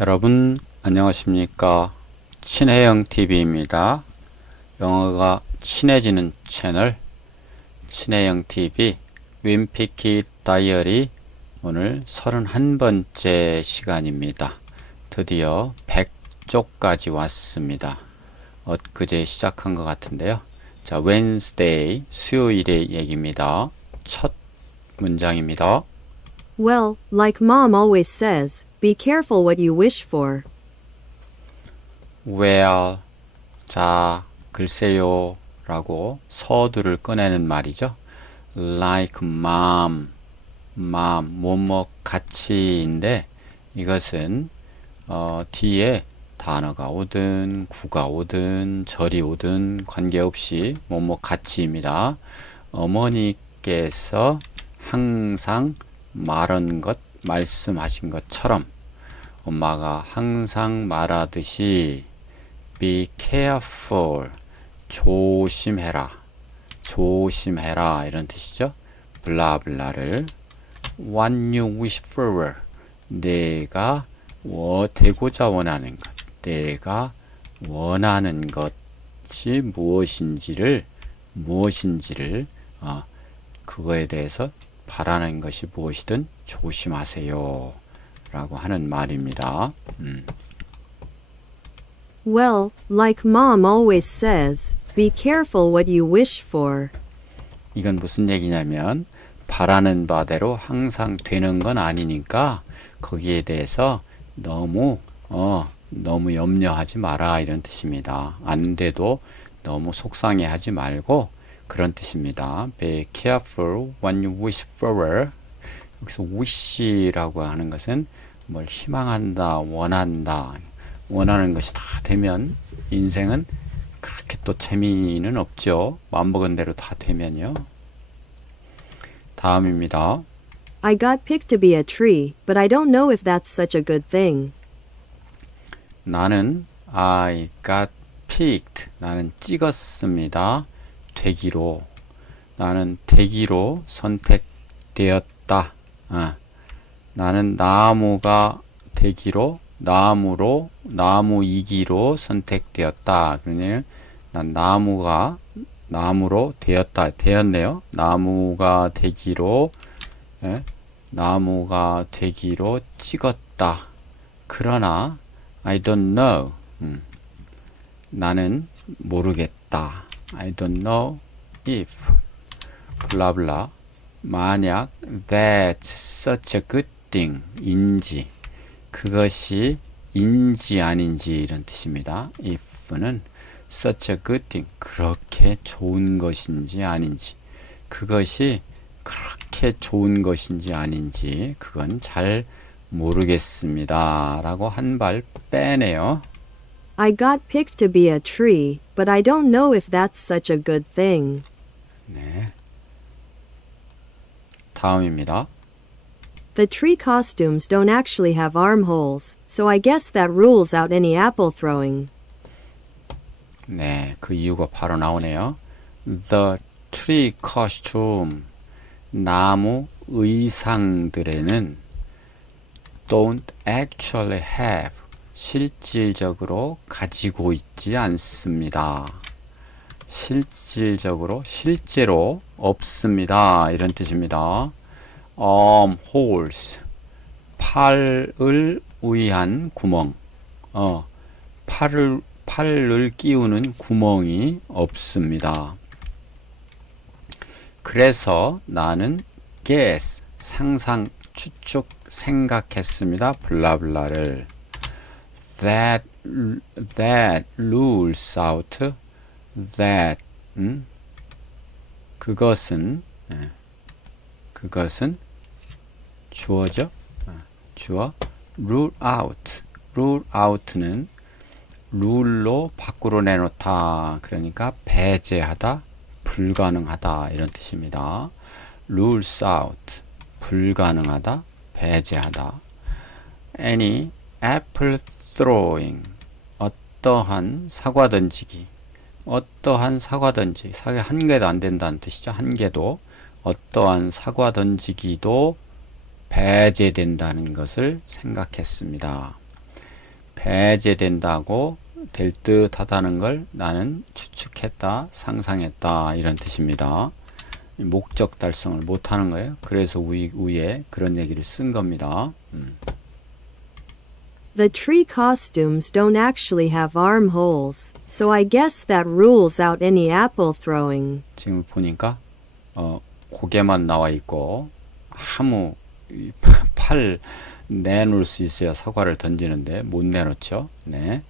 여러분 안녕하십니까 친해영 TV입니다. 영어가 친해지는 채널 친해영 TV 윈피키 다이어리 오늘 31번째 시간입니다. 드디어 100쪽까지 왔습니다. 엊그제 시작한 것 같은데요. 자, Wednesday 수요일의 얘기입니다. 첫 문장입니다. Well, like mom always says, be careful what you wish for. well, 자, 글쎄요, 라고 서두를 꺼내는 말이죠. like mom, mom, 뭐뭐 같이인데 이것은 어, 뒤에 단어가 오든 구가 오든 절이 오든 관계없이 뭐뭐 같이입니다. 어머니께서 항상 말한 것, 말씀하신 것처럼 엄마가 항상 말하듯이 be careful 조심해라 조심해라 이런 뜻이죠. 블라블라를 what you wish for 내가 워, 되고자 원하는 것 내가 원하는 것이 무엇인지를 무엇인지를 어, 그거에 대해서 바라는 것이 무엇이든 조심하세요 라고 하는 말입니다. 음. Well, like mom always says, be careful what you wish for. 이건 무슨 얘기냐면 바라는 바대로 항상 되는 건 아니니까 거기에 대해서 너무 어 너무 염려하지 마라 이런 뜻입니다. 안 돼도 너무 속상해하지 말고 그런 뜻입니다. Be careful when you wish for. 여기서 wish라고 하는 것은 뭘 희망한다, 원한다, 원하는 것이 다 되면 인생은 그렇게 또 재미는 없죠. 마음먹은 대로 다 되면요. 다음입니다. I got picked to be a tree, but I don't know if that's such a good thing. 나는 I got picked. 나는 찍었습니다. 되기로. 나는 되기로 선택되었다. 아, 나는 나무가 되기로 나무로 나무이기로 선택되었다. 그러니 난 나무가 나무로 되었다. 되었네요. 나무가 되기로 예? 나무가 되기로 찍었다. 그러나 I don't know. 음. 나는 모르겠다. I don't know if 블라블라 만약 that's such a good thing 인지 그것이 인지 아닌지 이런 뜻입니다. if는 such a good thing 그렇게 좋은 것인지 아닌지 그것이 그렇게 좋은 것인지 아닌지 그건 잘 모르겠습니다. 라고 한 발 빼네요. I got picked to be a tree, but I don't know if that's such a good thing. 네. 다음입니다. The tree costumes don't actually have armholes, so I guess that rules out any apple throwing. 네, 그 이유가 바로 나오네요. The tree costume 나무 의상들에는 don't actually have 실질적으로 가지고 있지 않습니다. 실질적으로 실제로 없습니다. 이런 뜻입니다. Arm holes 팔을 위한 구멍. 어, 팔을 팔을 끼우는 구멍이 없습니다. 그래서 나는 guess 상상 추측 생각했습니다. 블라블라를 that that rules out that 음? 그것은 예, 그것은 주어죠. 어, 주어 rule out. rule out는 룰로 밖으로 내놓다. 그러니까 배제하다 불가능하다 이런 뜻입니다. rules out. 불가능하다 배제하다. any apple throwing. 어떠한 사과 던지기. 어떠한 사과 던지 사과 한 개도 안 된다는 뜻이죠. 한 개도. 어떠한 사과 던지기도 배제된다는 것을 생각했습니다. 배제된다고 될 듯 하다는 걸 나는 추측했다, 상상했다 이런 뜻입니다. 목적 달성을 못하는 거예요. 그래서 위, 위에 그런 얘기를 쓴 겁니다. 음. The tree costumes don't actually have armholes, so I guess that rules out any apple throwing. 지금 보니까 어, 고개만 나와 있고 아무 이 팔 내놓을 수 있어야 사과를 던지는데 못 내놓죠. 네.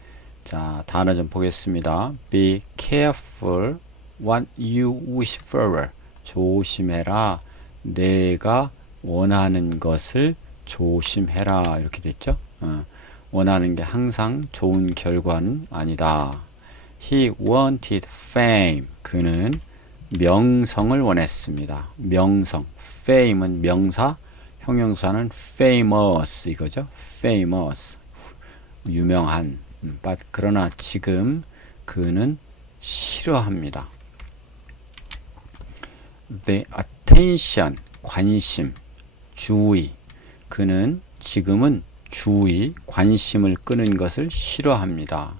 자, 단어 좀 보겠습니다. Be careful what you wish for. 조심해라. 내가 원하는 것을 조심해라. 이렇게 됐죠. 어, 원하는 게 항상 좋은 결과는 아니다. He wanted fame. 그는 명성을 원했습니다. 명성. fame은 명사, 형용사는 famous 이거죠. famous. 유명한. 음, but 그러나 지금 그는 싫어합니다. The attention, 관심, 주의. 그는 지금은 주의, 관심을 끄는 것을 싫어합니다.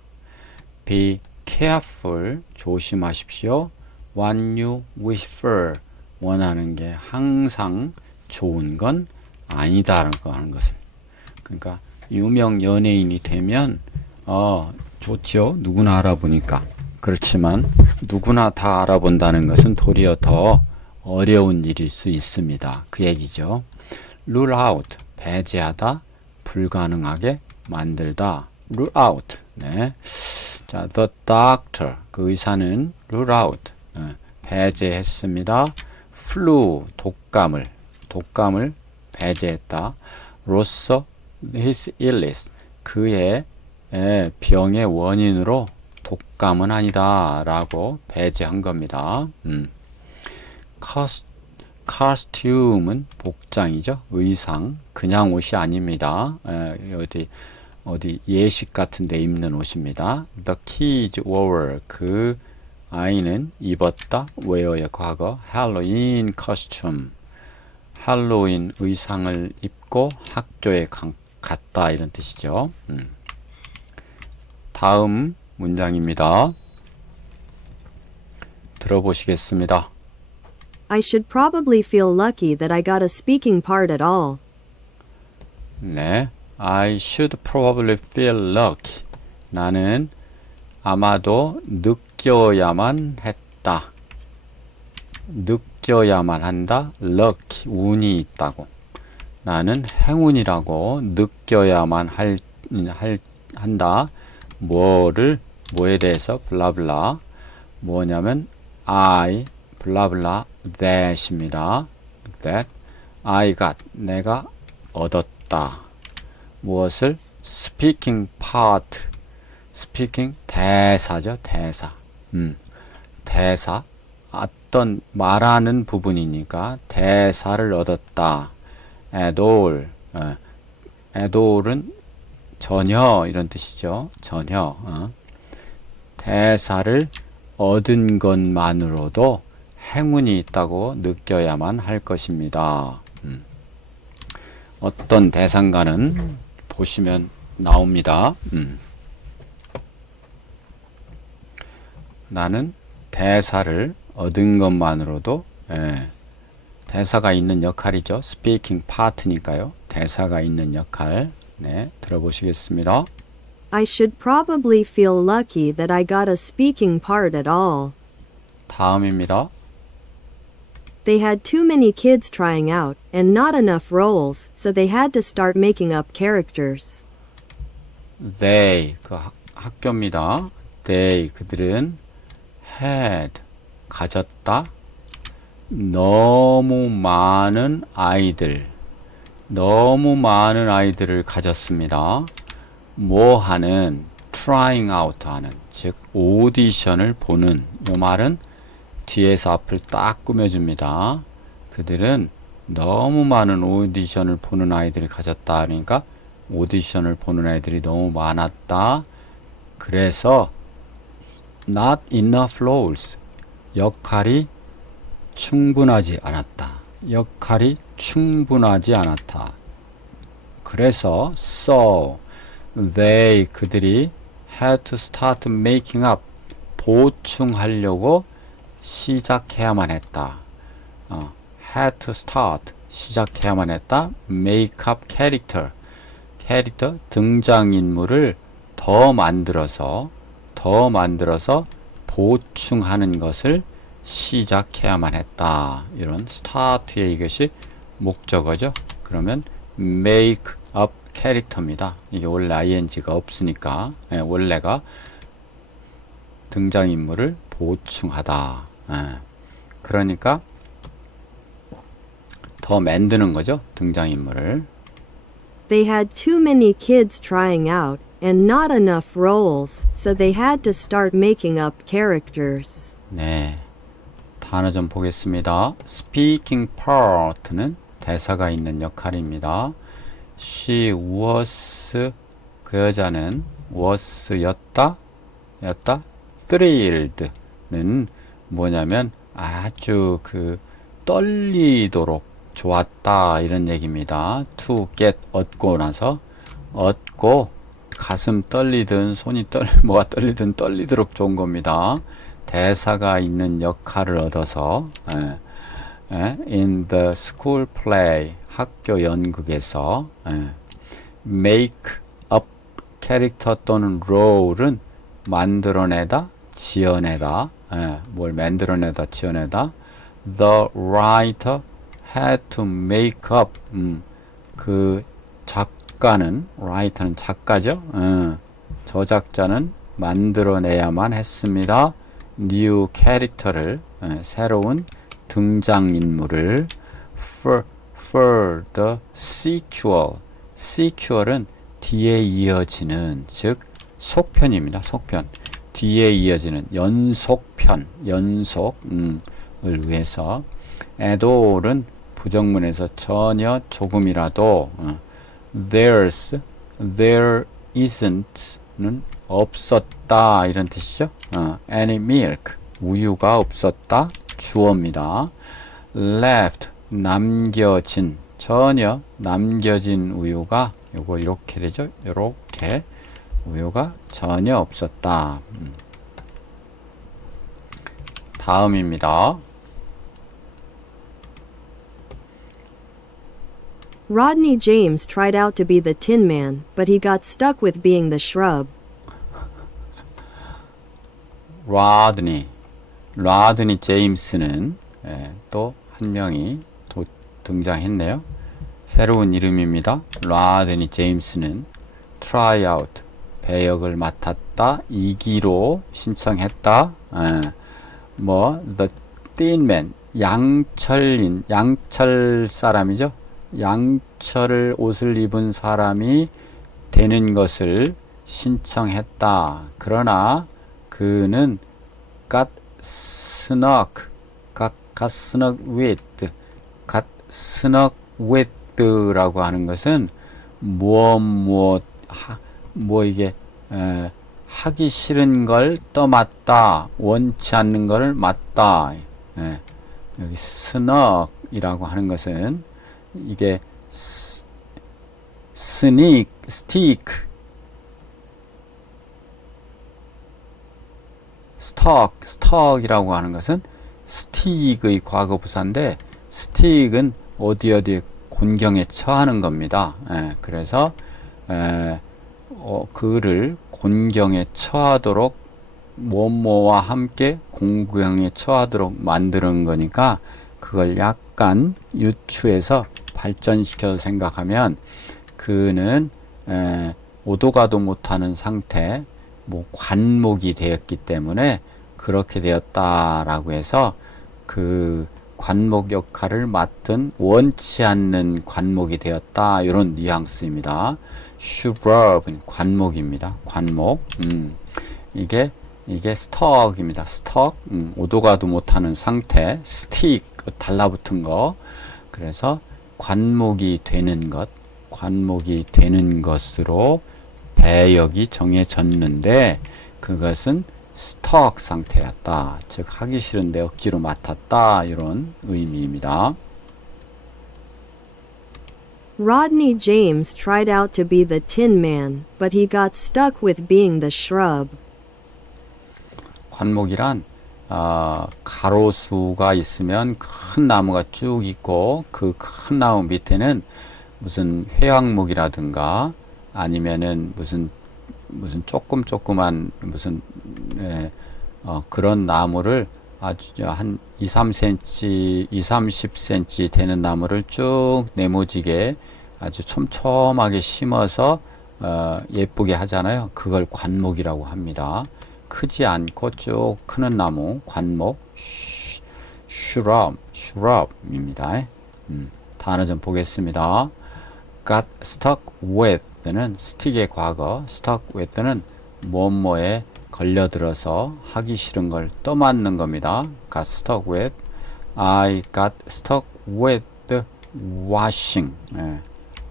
Be careful, 조심하십시오. What you wish for, 원하는 게 항상 좋은 건 아니다라고 하는 것을. 그러니까 유명 연예인이 되면 어 좋지요. 누구나 알아보니까. 그렇지만 누구나 다 알아본다는 것은 도리어 더 어려운 일일 수 있습니다. 그 얘기죠. rule out 배제하다 불가능하게 만들다 rule out 네. 자, the doctor 그 의사는 rule out 네, 배제했습니다. flu 독감을 독감을 배제했다. 로서 his illness 그의 에, 병의 원인으로 독감은 아니다라고 배제한 겁니다. 음. costume은 복장이죠. 의상. 그냥 옷이 아닙니다. 에, 어디 어디 예식 같은 데 입는 옷입니다. The kids wore 그 아이는 입었다. wear의 과거 할로윈 costume. 할로윈 의상을 입고 학교에 간- 갔다 이런 뜻이죠. 음. 다음 문장입니다. 들어보시겠습니다. I should probably feel lucky that I got a speaking part at all. 네. I should probably feel lucky. 나는 아마도 느껴야만 했다. 느 껴야만 한다. lucky. 운이 있다고. 나는 행운이라고 느껴야만 할, 할, 한다. 뭐를, 뭐에 대해서 블라블라. 뭐냐면 I 블라블라 that입니다. that I got 내가 얻었다. 무엇을 speaking part speaking 대사죠 대사 음 대사 어떤 말하는 부분이니까 대사를 얻었다 at all 어, 전혀 이런 뜻이죠 전혀 어. 대사를 얻은 것만으로도 행운이 있다고 느껴야만 할 것입니다. 음. 어떤 대상가는 보시면 나옵니다. 음. 나는 대사를 얻은 것만으로도 예, 대사가 있는 역할이죠. 스피킹 파트니까요. 대사가 있는 역할. 네, 들어보시겠습니다. I should probably feel lucky that I got a speaking part at all. 다음입니다. They had too many kids trying out, and not enough roles, so they had to start making up characters. They 그 학, 학교입니다. They 그들은 had 가졌다. 너무 많은 아이들, 너무 많은 아이들을 가졌습니다. 뭐 하는 trying out 하는 즉 오디션을 보는 이 말은 뒤에서 앞을 딱 꾸며줍니다. 그들은 너무 많은 오디션을 보는 아이들을 가졌다. 그러니까 오디션을 보는 아이들이 너무 많았다. 그래서 not enough roles 역할이 충분하지 않았다. 역할이 충분하지 않았다. 그래서 so they 그들이 had to start making up 보충하려고 시작해야만 했다. 어, had to start 시작해야만 했다. make up character 캐릭터 등장인물을 더 만들어서 더 만들어서 보충하는 것을 시작해야만 했다. 이런 start의 이것이 목적어죠. 그러면 make up 캐릭터입니다. 이게 원래 ing가 없으니까 예, 원래가 등장인물을 보충하다. 예. 그러니까 더 만드는 거죠. 등장인물을. They had too many kids trying out, and not enough roles, so they had to start making up characters. 네. 단어 좀 보겠습니다. speaking part는 대사가 있는 역할입니다. she was 그 여자는 was 였다 였다 thrilled,는 뭐냐면 아주 그 떨리도록 좋았다 이런 얘기입니다. to get 얻고 나서 얻고 가슴 떨리든 손이 떨 뭐가 떨리든 떨리도록 좋은 겁니다. 대사가 있는 역할을 얻어서 예, 예, in the school play 학교 연극에서 예, make up 캐릭터 또는 role은 만들어내다 지어내다 예, 뭘 만들어내다 지어내다 the writer had to make up 음, 그 작 가는 writer는 작가죠? 예, 저작자는 만들어내야만 했습니다. New 캐릭터를 예, 새로운 등장인물을 for, for the sequel. Sequel은 뒤에 이어지는 즉 속편입니다. 속편. 뒤에 이어지는 연속편 연속을 위해서. 애돌은 부정문에서 전혀 조금이라도 어, there's there isn't는 없었다 이런 뜻이죠. 어, any milk 우유가 없었다 주어입니다. left 남겨진 전혀 남겨진 우유가 요거 이렇게 되죠. 요렇게 우유가 전혀 없었다. 음. 다음입니다. Rodney James tried out to be the Tin Man, but he got stuck with being the shrub. 라드니 라드니 제임스는 예, 또한 명이 또 등장했네요. 새로운 이름입니다. 라드니 제임스는 try out 배역을 맡았다. 2기로 신청했다. 예, 뭐 the thin man 양철인 양철 사람이죠. 양철을 옷을 입은 사람이 되는 것을 신청했다. 그러나 그는 got snuck, got, got snuck with, got snuck with라고 하는 것은 무엇 무엇 하, 뭐 이게 에, 하기 싫은 걸 떠맡다, 원치 않는 걸 맡다. 예, 여기 snuck이라고 하는 것은 이게 스, sneak, stick 스톡, 스톡이라고 하는 것은 스틱의 과거 부사인데 스틱은 어디 어디 곤경에 처하는 겁니다. 예, 그래서 에, 어, 그를 곤경에 처하도록 뭐뭐와 함께 공경에 처하도록 만드는 거니까 그걸 약간 유추해서 발전시켜서 생각하면 그는 에, 오도가도 못하는 상태 뭐 관목이 되었기 때문에 그렇게 되었다라고 해서 그 관목 역할을 맡은 원치 않는 관목이 되었다 이런 뉘앙스입니다. shrub은 관목입니다. 관목. 음, 이게 이게 스톡입니다. 스톡. 음, 오도가도 못하는 상태. 스틱 달라붙은 거. 그래서 관목이 되는 것, 관목이 되는 것으로 배역이 정해졌는데 그것은 스톡 상태였다. 즉 하기 싫은데 억지로 맡았다. 이런 의미입니다. Rodney James tried out to be the Tin Man, but he got stuck with being the shrub. 관목이란 어, 가로수가 있으면 큰 나무가 쭉 있고 그 큰 나무 밑에는 무슨 회양목이라든가 아니면은 무슨 무슨 조금 조그만 무슨 예, 어, 그런 나무를 아주 저한 2, 3cm, 2, 30cm 되는 나무를 쭉 네모지게 아주 촘촘하게 심어서 어, 예쁘게 하잖아요. 그걸 관목이라고 합니다. 크지 않고 쭉 크는 나무, 관목, 쉬- shrub, shrub입니다. 음, 단어 좀 보겠습니다. got stuck with는 스틱의 과거, stuck with는 뭐뭐에 걸려들어서 하기 싫은 걸 떠맡는 겁니다. got stuck with. I got stuck with washing. 예.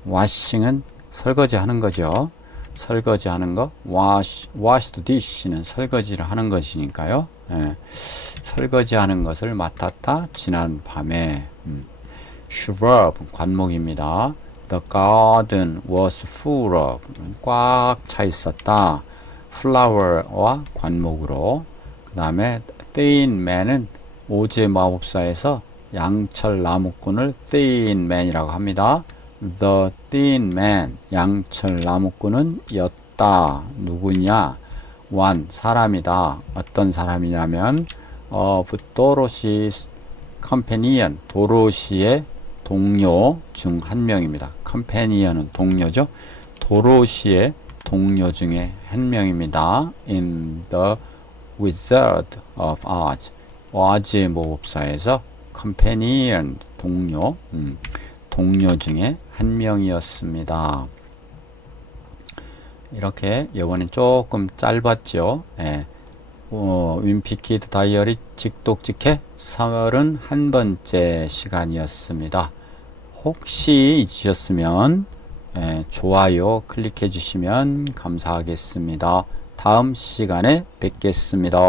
washing은 설거지 하는 거죠. 설거지 하는 거. wash, wash the dish는 설거지를 하는 것이니까요. 예. 설거지 하는 것을 맡았다. 지난 밤에. 음. shrub 관목입니다. The garden was full of 꽉 차 있었다. flower와 관목으로 그 다음에 thin man은 오제 마법사에서 양철 나무꾼을 thin man이라고 합니다. The thin man 양철 나무꾼은 였다. 누구냐? one 사람이다. 어떤 사람이냐면 of Dorothy's companion 도로시의 동료 중 한 명입니다. 컴패니언은 동료죠. 도로시의 동료 중에 한 명입니다. In the Wizard of Oz, 오즈의 모법사에서 컴패니언 동료, 음, 동료 중에 한 명이었습니다. 이렇게 이번엔 조금 짧았죠. 예. 어, 윈피키드 다이어리 직독직해 31번째 시간이었습니다. 혹시 잊으셨으면 예, 좋아요 클릭해 주시면 감사하겠습니다. 다음 시간에 뵙겠습니다.